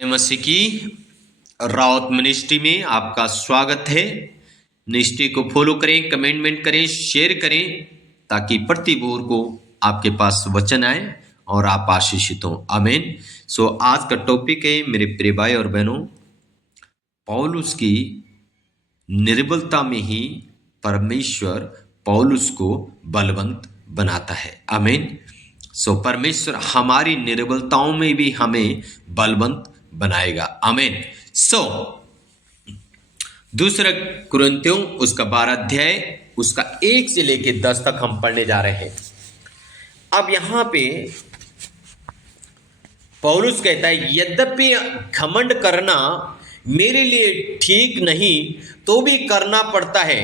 मसीह की रावत मिनिस्ट्री में आपका स्वागत है। मिनिस्ट्री को फॉलो करें, कमेंटमेंट करें, शेयर करें ताकि प्रति भोर को आपके पास वचन आए और आप आशीषित हों। आमीन। आज का टॉपिक है मेरे प्रिय भाई और बहनों, पौलुस की निर्बलता में ही परमेश्वर पौलुस को बलवंत बनाता है। आमीन। परमेश्वर हमारी निर्बलताओं में भी हमें बलवंत बनाएगा। आमीन। दूसरा कुरिन्थियों उसका 12 अध्याय उसका 1 से लेके 10 तक हम पढ़ने जा रहे हैं। अब यहां पे पौलुस कहता है, यद्यपि घमंड करना मेरे लिए ठीक नहीं तो भी करना पड़ता है,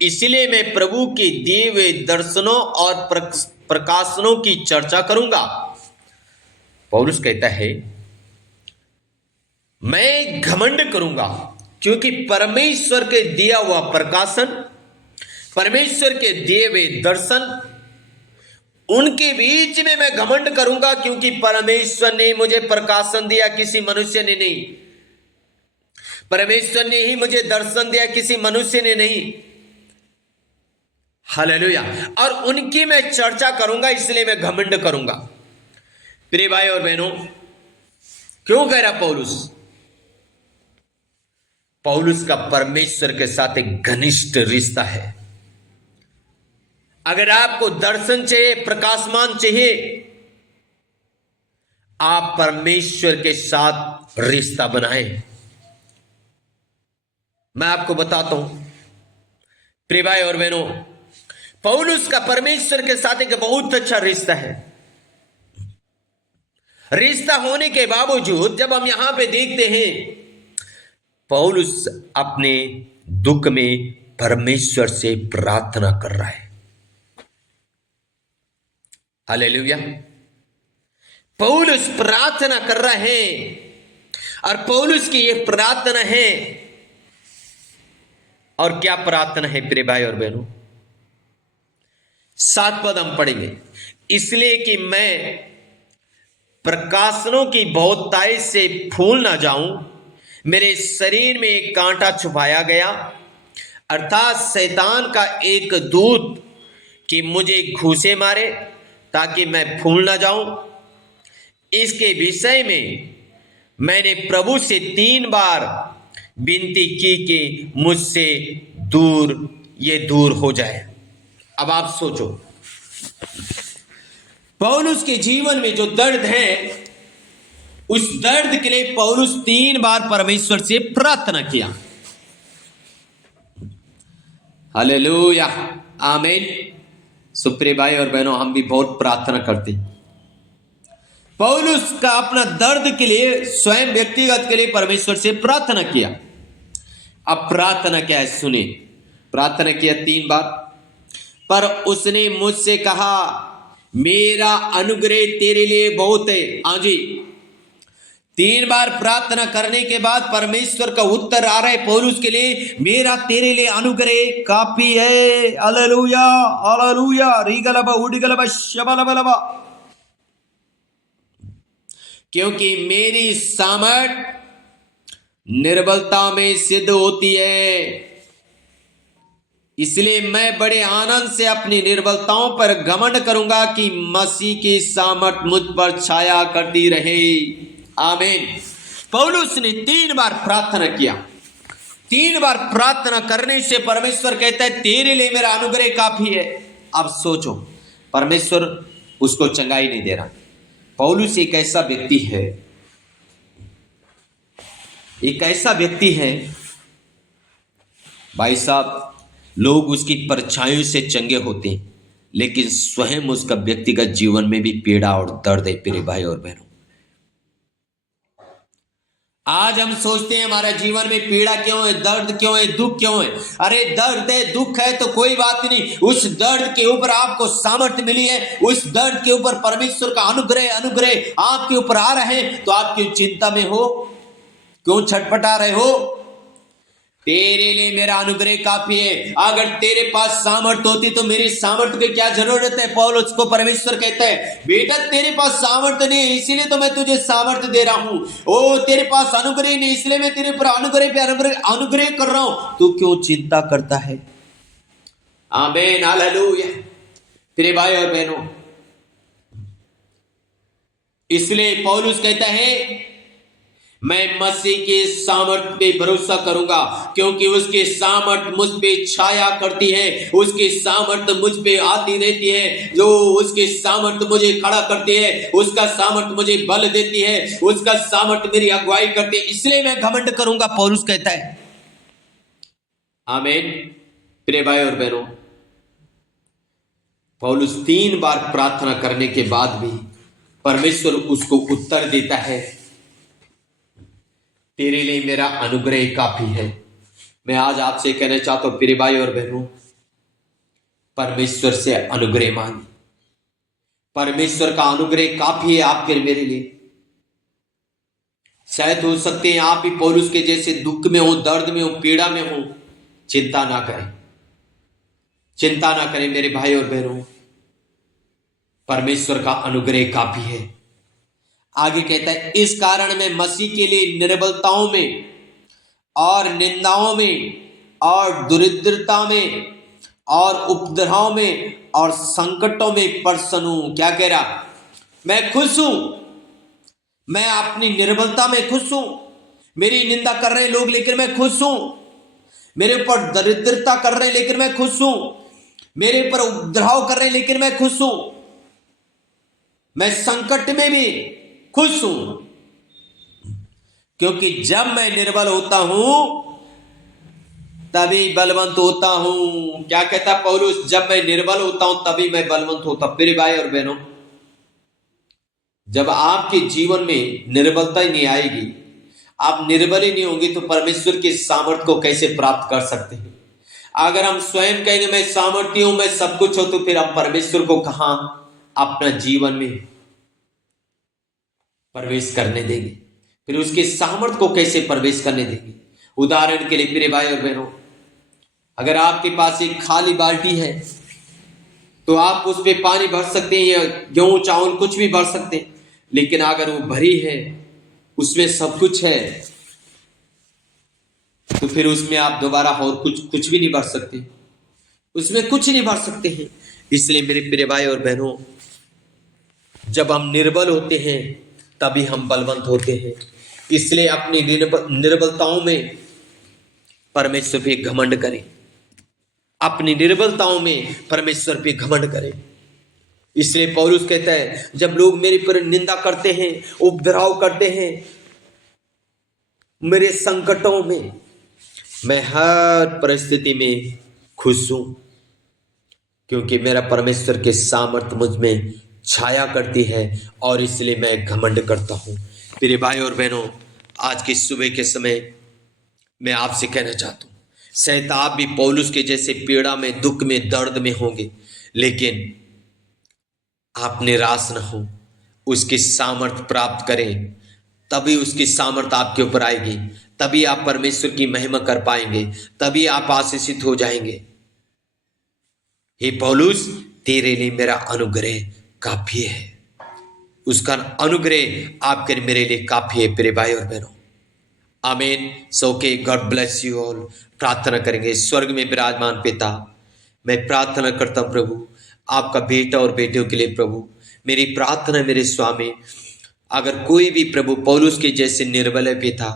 इसलिए मैं प्रभु के दिए हुए दर्शनों और प्रकाशनों की चर्चा करूंगा। पौलुस कहता है, मैं घमंड करूंगा क्योंकि परमेश्वर के दिया हुआ प्रकाशन, परमेश्वर के दिए हुए दर्शन, उनके बीच में मैं घमंड करूंगा क्योंकि परमेश्वर ने मुझे प्रकाशन दिया, किसी मनुष्य ने नहीं। परमेश्वर ने ही मुझे दर्शन दिया, किसी मनुष्य ने नहीं। हालेलुया। और उनकी मैं चर्चा करूंगा, इसलिए मैं घमंड करूंगा। प्रिय भाई और बहनों, क्यों कह रहा पौलुस का परमेश्वर के साथ एक घनिष्ठ रिश्ता है। अगर आपको दर्शन चाहिए, प्रकाशमान चाहिए, आप परमेश्वर के साथ रिश्ता बनाएं। मैं आपको बताता हूं प्रिय भाई और बहनों, पौलुस का परमेश्वर के साथ एक बहुत अच्छा रिश्ता है। रिश्ता होने के बावजूद जब हम यहां पे देखते हैं, पौलुस अपने दुख में परमेश्वर से प्रार्थना कर रहा है। हालेलुया। पौलुस प्रार्थना कर रहा है और पौलुस की यह प्रार्थना है। और क्या प्रार्थना है प्रिय भाई और बहनों? 7 पद हम पढ़ेंगे। इसलिए कि मैं प्रकाशनों की बहुतायत से फूल ना जाऊं, मेरे शरीर में एक कांटा छुपाया गया, अर्थात शैतान का एक दूत कि मुझे घूंसे मारे ताकि मैं फूल ना जाऊं। इसके विषय में मैंने प्रभु से 3 बार विनती की कि मुझसे ये दूर हो जाए। अब आप सोचो, पौलुस के जीवन में जो दर्द है, उस दर्द के लिए पौलुस 3 बार परमेश्वर से प्रार्थना किया। हालेलुया। आमीन। सुप्रिय भाई और बहनों, हम भी बहुत प्रार्थना करते हैं। पौलुस का अपना दर्द के लिए, स्वयं व्यक्तिगत के लिए परमेश्वर से प्रार्थना किया। अब प्रार्थना क्या है सुने। प्रार्थना किया 3 बार। पर उसने मुझसे कहा, मेरा अनुग्रह तेरे लिए बहुत है। हाँ जी, 3 बार प्रार्थना करने के बाद परमेश्वर का उत्तर आ रहा है पौलुस के लिए, मेरा तेरे लिए अनुग्रह काफी है। Hallelujah, hallelujah. रीगलबा उडगलबा शबलबलबा। क्योंकि मेरी सामर्थ निर्बलता में सिद्ध होती है, इसलिए मैं बड़े आनंद से अपनी निर्बलताओं पर घमंड करूंगा कि मसीह की सामर्थ मुझ पर छाया करती रहे। आमीन। पौलुस ने 3 बार प्रार्थना किया। 3 बार प्रार्थना करने से परमेश्वर कहता है, तेरे लिए मेरा अनुग्रह काफी है। अब सोचो, परमेश्वर उसको चंगाई नहीं दे रहा। पौलुस एक ऐसा व्यक्ति है, भाई साहब, लोग उसकी परछाइयों से चंगे होते हैं, लेकिन स्वयं उसका व्यक्तिगत जीवन में भी पीड़ा और दर्द है। प्रिय भाई और बहनों, आज हम सोचते हैं हमारा जीवन में पीड़ा क्यों है, दर्द क्यों है, दुख क्यों है। अरे दर्द है, दुख है तो कोई बात नहीं, उस दर्द के ऊपर आपको सामर्थ्य मिली है, उस दर्द के ऊपर परमेश्वर का अनुग्रह आपके ऊपर आ रहे हैं, तो आप क्यों चिंता में हो, क्यों छटपटा रहे हो? तेरे लिए मेरा अनुग्रह काफी है। अगर तेरे पास सामर्थ्य होती तो मेरी सामर्थ्य की क्या जरूरत है। पौलुस को परमेश्वर कहता है, बेटा तेरे पास सामर्थ्य नहीं है इसीलिए तो मैं तुझे सामर्थ्य दे रहा हूं। ओ तेरे पास अनुग्रह नहीं इसलिए मैं तेरे पर अनुग्रह पे अनुग्रह कर रहा हूं। तू क्यों चिंता करता है। आमीन, हालेलुया। तेरे भाई और बहनों, इसलिए पौलुस कहता है मैं मसीह के सामर्थ्य पे भरोसा करूंगा, क्योंकि उसके सामर्थ्य मुझ पे छाया करती है, उसकी सामर्थ्य मुझ पे आती रहती है। जो उसकी सामर्थ्य मुझे खड़ा करती है, उसका सामर्थ्य मुझे बल देती है, उसका सामर्थ्य मेरी अगुवाई करती है, इसलिए मैं घमंड करूंगा, पौलुस कहता है। आमीन। प्रिय भाई और बहनों, पौलुस 3 बार प्रार्थना करने के बाद भी परमेश्वर उसको उत्तर देता है, तेरे लिए मेरा अनुग्रह काफी है। मैं आज आपसे कहना चाहता हूं प्रिय भाई और बहनों, परमेश्वर से अनुग्रह मांगे। परमेश्वर का अनुग्रह काफी है आपके मेरे लिए। शायद हो सकते हैं आप भी पौलुस के जैसे दुख में हो, दर्द में हो, पीड़ा में हो। चिंता ना करें, चिंता ना करें मेरे भाई और बहनों, परमेश्वर का अनुग्रह काफी है। आगे कहता है, इस कारण मैं मसीह के लिए निर्बलताओं में और निंदाओं में और दरिद्रता में और उपद्रव में और संकटों में प्रसन्न हूं। क्या कह रहा, मैं खुश हूं, मैं अपनी निर्बलता में खुश हूं। मेरी निंदा कर रहे लोग लेकिन मैं खुश हूं। मेरे ऊपर दरिद्रता कर रहे लेकिन मैं खुश हूं। मेरे ऊपर उपद्रव कर रहे लेकिन मैं खुश हूं। मैं संकट में भी खुश हूं, क्योंकि जब मैं निर्बल होता हूं तभी बलवंत होता हूं। क्या कहता पौलुस, जब मैं निर्बल होता हूं तभी मैं बलवंत होता हूं। प्रिय भाई और बहनों, जब आपके जीवन में निर्बलता ही नहीं आएगी, आप निर्बल ही नहीं होंगे, तो परमेश्वर के सामर्थ्य को कैसे प्राप्त कर सकते हैं। अगर हम स्वयं कहेंगे मैं सामर्थ्य हूं, मैं सब कुछ हूं, तो फिर हम परमेश्वर को कहां अपना जीवन में प्रवेश करने देंगे, फिर उसके सामर्थ्य को कैसे प्रवेश करने देंगे। उदाहरण के लिए मेरे भाई और बहनों, अगर आपके पास एक खाली बाल्टी है तो आप उसमें पानी भर सकते हैं या गेहूं चावल कुछ भी भर सकते हैं, लेकिन अगर वो भरी है, उसमें सब कुछ है, तो फिर उसमें आप दोबारा और कुछ भी नहीं भर सकते, उसमें कुछ नहीं भर सकते हैं। इसलिए मेरे प्रिय भाई और बहनों, जब हम निर्बल होते हैं तभी हम बलवंत होते हैं। इसलिए अपनी निर्बलताओं में परमेश्वर पे घमंड करें, अपनी निर्बलताओं में परमेश्वर पे घमंड करें। इसलिए पौलुस कहता है, जब लोग मेरे पर निंदा करते हैं, उपद्रव करते हैं, मेरे संकटों में, मैं हर परिस्थिति में खुश हूं, क्योंकि मेरा परमेश्वर के सामर्थ्य मुझ में छाया करती है और इसलिए मैं घमंड करता हूं। मेरे भाई और बहनों, आज की सुबह के समय मैं आपसे कहना चाहता हूं, शायद आप भी पौलुस के जैसे पीड़ा में, दुख में, दर्द में होंगे, लेकिन आप निराश न हो। उसकी सामर्थ्य प्राप्त करें, तभी उसकी सामर्थ्य आपके ऊपर आएगी, तभी आप परमेश्वर की महिमा कर पाएंगे, तभी आप आशीषित हो जाएंगे। हे पौलुस, तेरे लिए मेरा अनुग्रह काफी है। उसका अनुग्रह आपके मेरे लिए काफी है। प्रिय भाई और बहनों, आमीन। सो के गॉड ब्लेस यू ऑल। प्रार्थना करेंगे। स्वर्ग में विराजमान पिता, मैं प्रार्थना करता हूं प्रभु, आपका बेटा और बेटियों के लिए प्रभु, मेरी प्रार्थना मेरे स्वामी, अगर कोई भी प्रभु पौलुस के जैसे निर्बल है पिता,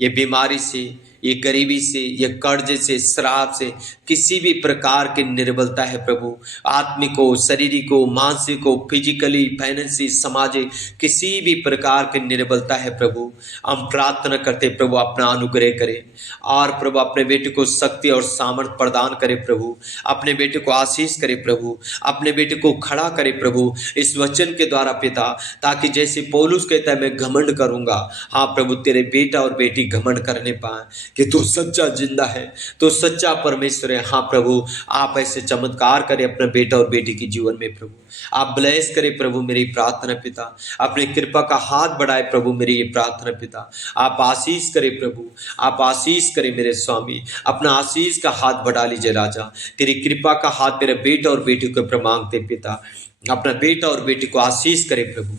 ये बीमारी से, ये गरीबी से, ये कर्ज से, श्राप से, किसी भी प्रकार की निर्बलता है प्रभु, आत्मिक हो, शारीरिक हो, मानसिक हो, फिजिकली, फाइनेंशियली, सामाजिक, किसी भी प्रकार की निर्बलता है प्रभु, हम प्रार्थना करते प्रभु अपना अनुग्रह करें और प्रभु अपने बेटे को शक्ति और सामर्थ्य प्रदान करे प्रभु, अपने बेटे को आशीष करे प्रभु, अपने बेटे को खड़ा करे प्रभु इस वचन के द्वारा पिता, ताकि जैसे पौलुस कहता है मैं घमंड करूंगा, हाँ प्रभु तेरे बेटा और बेटी घमंड करने पाए। कि तू सच्चा जिंदा है, तो सच्चा परमेश्वर है। हाँ प्रभु, आप ऐसे चमत्कार करें अपने बेटा और बेटी के जीवन में प्रभु। आप ब्लेस करें प्रभु मेरी प्रार्थना पिता, अपने कृपा का हाथ बढ़ाए प्रभु मेरी ये प्रार्थना पिता। आप आशीष करें प्रभु, आप आशीष करें मेरे स्वामी, अपना आशीष का हाथ बढ़ा लीजिए राजा। तेरी कृपा का हाथ मेरे बेटा और बेटी को ऊपर मांगते पिता, अपना बेटा और बेटी को आशीष करे प्रभु,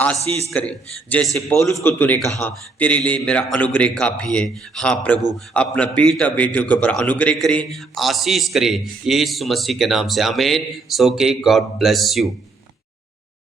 आशीष करे। जैसे पौलुस को तूने कहा तेरे लिए मेरा अनुग्रह काफी है। हाँ प्रभु, अपना बेटा बेटियों के ऊपर अनुग्रह करे, आशीष करे, यीशु मसीह के नाम से आमीन। सो के गॉड ब्लेस यू।